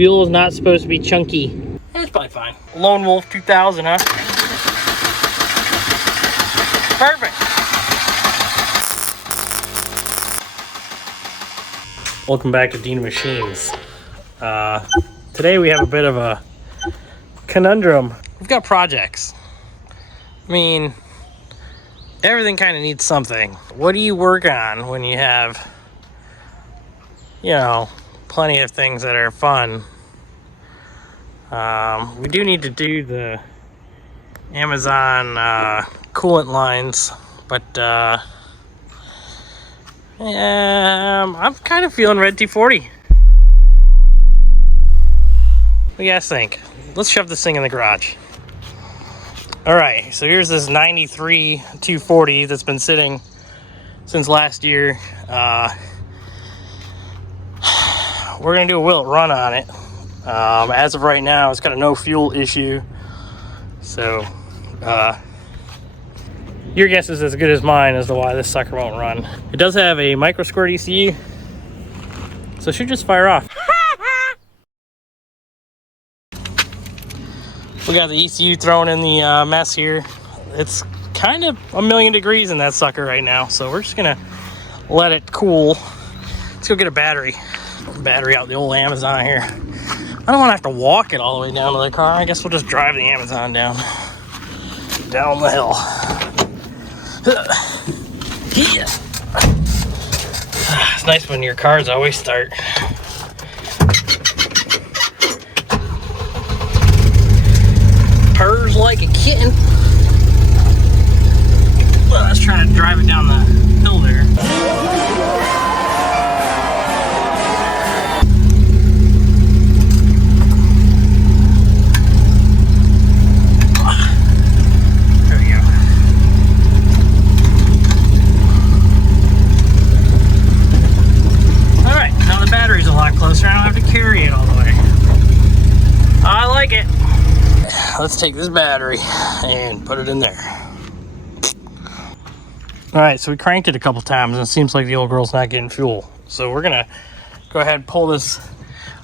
Fuel is not supposed to be chunky. It's probably fine. Lone Wolf 2000, huh? Perfect. Welcome back to Dean Machines. Today we have a bit of a conundrum. We've got projects. I mean, everything kind of needs something. What do you work on when you have, you know, plenty of things that are fun? We do need to do the Amazon coolant lines, but I'm kind of feeling Red T40. What do you guys think? Let's shove this thing in the garage. Alright, so here's this 93 240 that's been sitting since last year. We're gonna do a Will It Run on it. As of right now, it's got a no fuel issue. So, your guess is as good as mine as to why this sucker won't run. It does have a micro squirt ECU, so it should just fire off. We got the ECU thrown in the mess here. It's kind of a million degrees in that sucker right now, so we're just gonna let it cool. Let's go get a battery. Battery out the old Amazon here. I don't want to have to walk it all the way down to the car. I guess we'll just drive the Amazon down the hill. Yeah. It's nice when your cars always start. Purrs like a kitten. Well, let's try to drive it down the hill there. Closer, I don't have to carry it all the way. I like it. Let's take this battery and put it in there. Alright, so we cranked it a couple times and it seems like the old girl's not getting fuel. So we're gonna go ahead and pull this.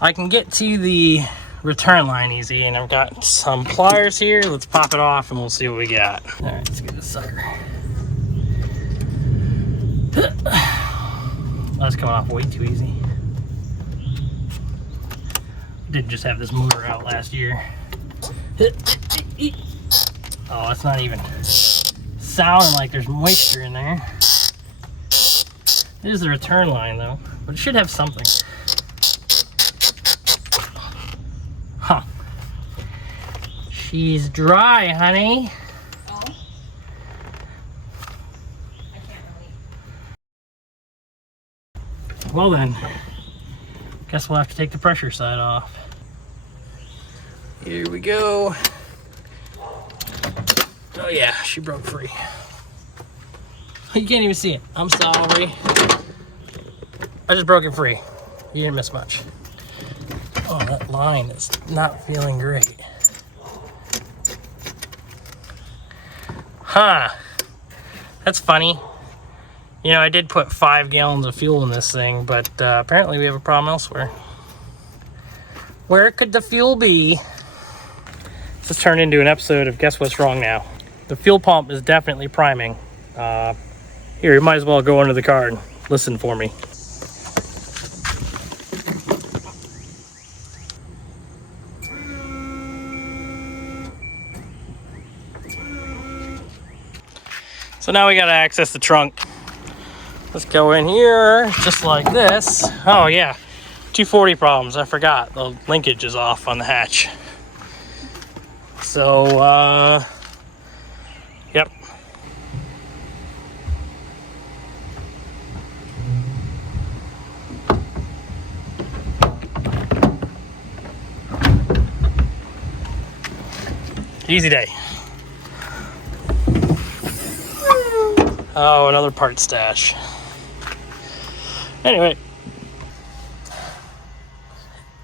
I can get to the return line easy, and I've got some pliers here. Let's pop it off and we'll see what we got. Alright, let's get this sucker. That's coming off way too easy. Did just have this motor out last year. Oh, it's not even sounding like there's moisture in there. It is the return line though, but it should have something. Huh. She's dry, honey. Oh. I can't really. Well then, guess we'll have to take the pressure side off. Here we go. Oh yeah, she broke free. You can't even see it. I'm sorry. I just broke it free. You didn't miss much. Oh, that line is not feeling great. Huh. That's funny. You know, I did put 5 gallons of fuel in this thing, but apparently we have a problem elsewhere. Where could the fuel be? This turned into an episode of Guess What's Wrong Now. The fuel pump is definitely priming. Here, you might as well go under the car and listen for me. So now we gotta access the trunk. Let's go in here, just like this. Oh yeah, 240 problems, I forgot. The linkage is off on the hatch. So, yep. Easy day. Oh, another part stash. Anyway,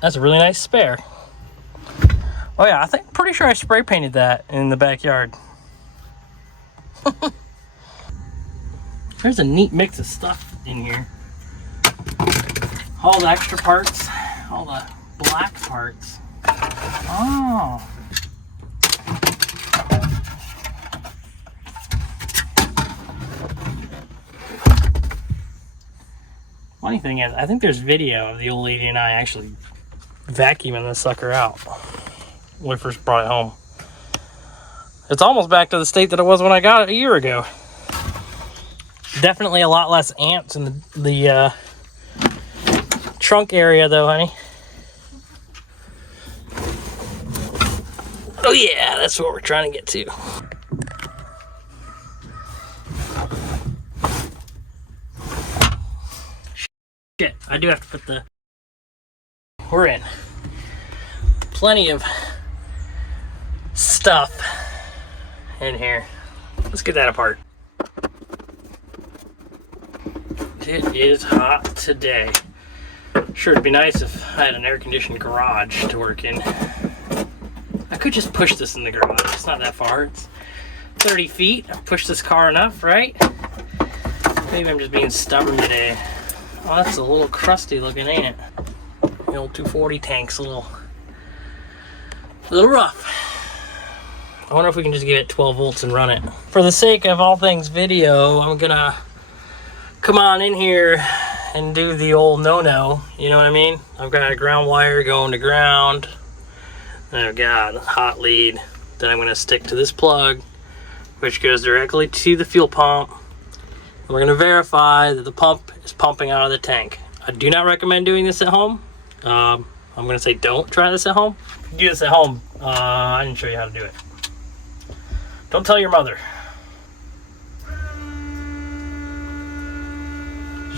that's a really nice spare. Oh yeah, pretty sure I spray painted that in the backyard. There's a neat mix of stuff in here. All the extra parts, all the black parts. Oh. Funny thing is, I think there's video of the old lady and I actually vacuuming this sucker out when we first brought it home. It's almost back to the state that it was when I got it a year ago. Definitely a lot less ants in the trunk area though, honey. Oh yeah, that's what we're trying to get to. Shit, I do have to put the... We're in. Plenty of stuff in here. Let's get that apart. It is hot today. Sure, it'd be nice if I had an air-conditioned garage to work in. I could just push this in the garage. It's not that far. It's 30 feet. I've pushed this car enough, right? Maybe I'm just being stubborn today. Oh, that's a little crusty looking, ain't it? The old 240 tank's a little rough. I wonder if we can just give it 12 volts and run it. For the sake of all things video, I'm gonna come on in here and do the old no-no, you know what I mean? I've got a ground wire going to ground, and I've got a hot lead that I'm gonna stick to this plug, which goes directly to the fuel pump. And we're gonna verify that the pump is pumping out of the tank. I do not recommend doing this at home. I'm gonna say don't try this at home. If you do this at home, I didn't show you how to do it. Don't tell your mother.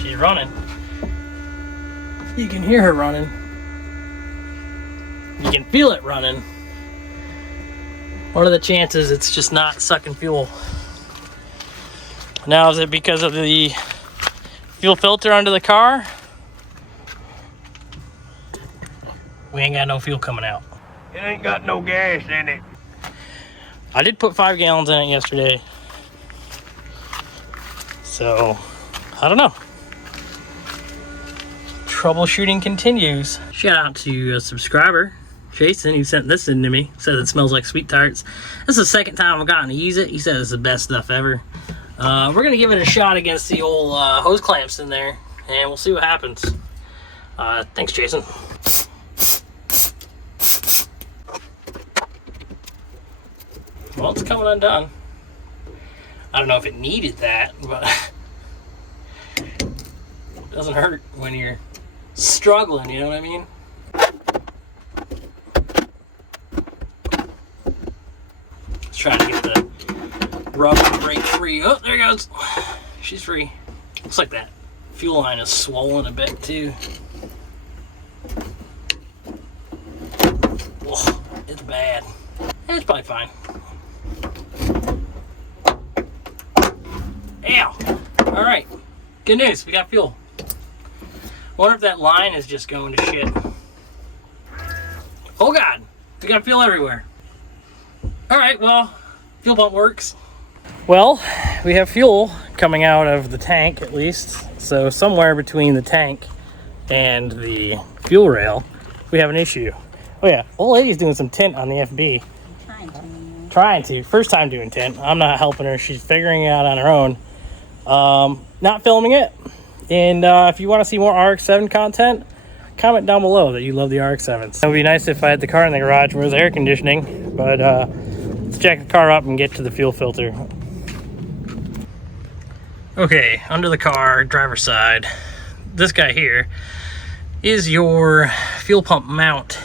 She's running. You can hear her running. You can feel it running. What are the chances it's just not sucking fuel? Now, is it because of the fuel filter under the car? We ain't got no fuel coming out. It ain't got no gas in it. I did put 5 gallons in it yesterday. So, I don't know. Troubleshooting continues. Shout out to a subscriber, Jason, who sent this in to me. Said it smells like sweet tarts. This is the second time I've gotten to use it. He said it's the best stuff ever. We're gonna give it a shot against the old hose clamps in there, and we'll see what happens. Thanks, Jason. Well, it's coming undone. I don't know if it needed that, but it doesn't hurt when you're struggling, you know what I mean? Let's try to get the rubber brake free. Oh, there it goes. She's free. Looks like that fuel line is swollen a bit too. Whoa, it's bad. It's probably fine. Ow! Alright, good news, we got fuel. Wonder if that line is just going to shit. Oh god, we got fuel everywhere. Alright, well, fuel pump works. Well, we have fuel coming out of the tank at least. So somewhere between the tank and the fuel rail, we have an issue. Oh yeah, old lady's doing some tint on the FB. Trying to. First time doing tint. I'm not helping her. She's figuring it out on her own. Not filming it. And if you want to see more RX-7 content, comment down below that you love the RX-7s. It would be nice if I had the car in the garage where there's air conditioning, but let's jack the car up and get to the fuel filter. Okay, under the car, driver's side, this guy here is your fuel pump mount.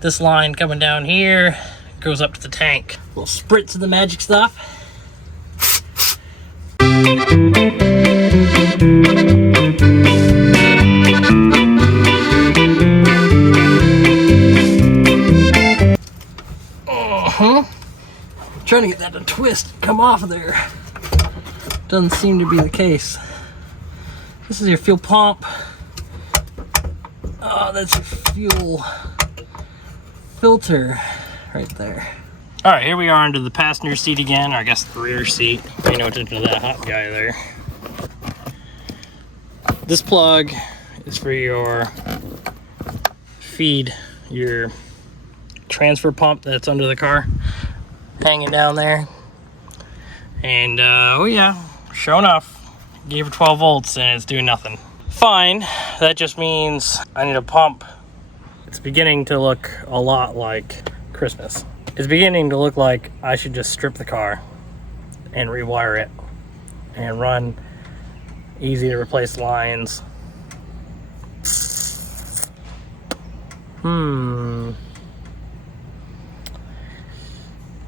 This line coming down here goes up to the tank. A little spritz of the magic stuff. Trying to get that to twist, come off of there. Doesn't seem to be the case. This is your fuel pump. Oh, that's your fuel filter right there. All right, here we are under the passenger seat again, or I guess the rear seat. Pay no attention to that hot guy there. This plug is for your feed your transfer pump that's under the car, hanging down there. And oh yeah, sure enough, gave her 12 volts and it's doing nothing. Fine, that just means I need a pump. It's beginning to look a lot like Christmas. It's beginning to look like I should just strip the car and rewire it and run easy to replace lines.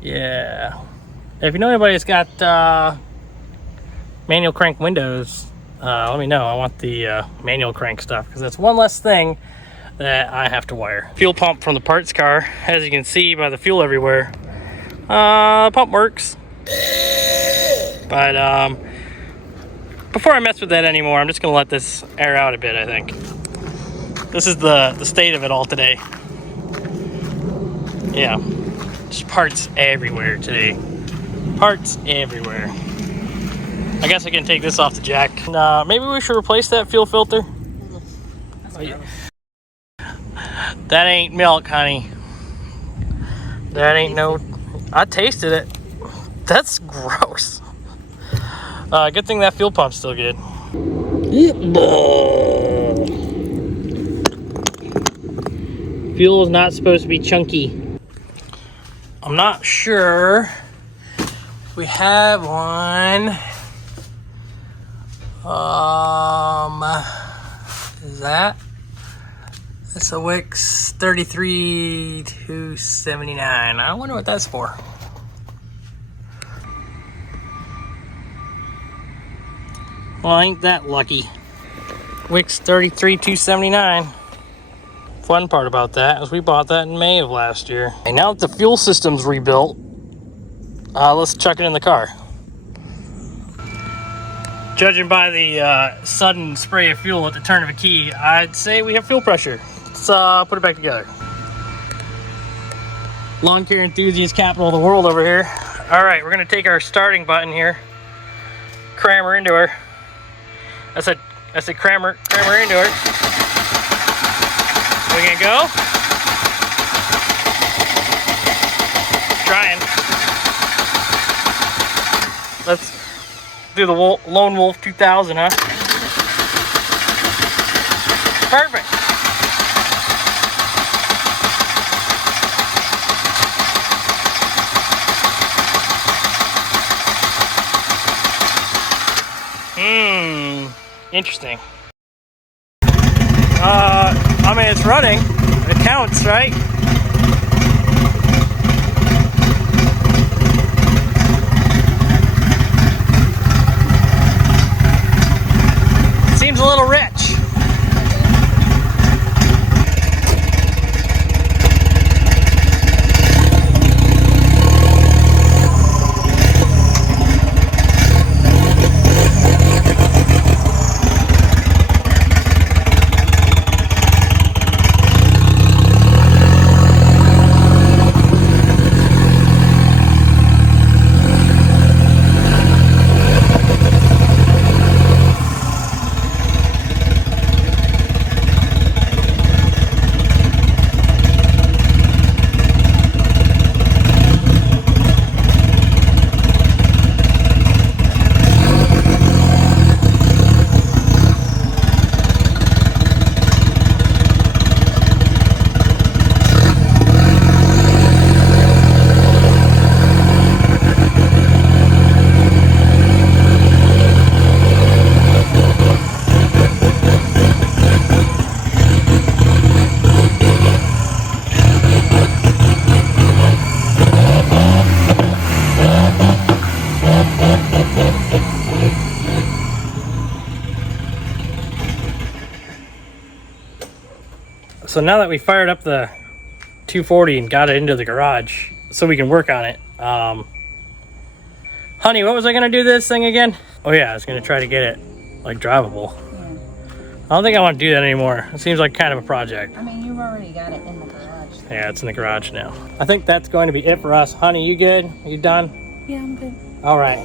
Yeah. If you know anybody that's got manual crank windows, let me know. I want the manual crank stuff because that's one less thing that I have to wire. Fuel pump from the parts car. As you can see by the fuel everywhere, pump works. But before I mess with that anymore, I'm just gonna let this air out a bit, I think. This is the state of it all today. Yeah, just parts everywhere today. Parts everywhere. I guess I can take this off the jack. Maybe we should replace that fuel filter. Oh, yeah. That ain't milk, honey. That ain't no... I tasted it. That's gross. Good thing that fuel pump's still good. Fuel is not supposed to be chunky. I'm not sure if we have one. Is that? That's a Wix 33279. I wonder what that's for. Well, ain't that lucky. Wix 33279. Fun part about that is we bought that in May of last year. And now that the fuel system's rebuilt, let's chuck it in the car. Judging by the sudden spray of fuel at the turn of a key, I'd say we have fuel pressure. Let's put it back together. Lawn care enthusiast capital of the world over here. All right, we're gonna take our starting button here, cram her into her. I said cram her into her. We gonna go? Trying. Let's do the Lone Wolf 2000, huh? Perfect. Interesting. I mean, it's running. It counts, right? Seems a little rich. So now that we fired up the 240 and got it into the garage so we can work on it, honey, what was I gonna do this thing again? Oh yeah, I was gonna try to get it like drivable. Yeah. I don't think I want to do that anymore. It seems like kind of a project. I mean, you've already got it in the garage. Yeah, it's in the garage now. I think that's going to be it for us. Honey, you good? You done? Yeah, I'm good. All right.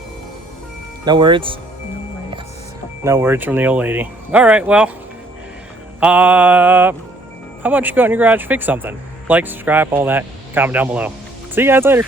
No words? No words. No words from the old lady. All right, well, how about you go out in your garage, fix something? Like, subscribe, all that. Comment down below. See you guys later.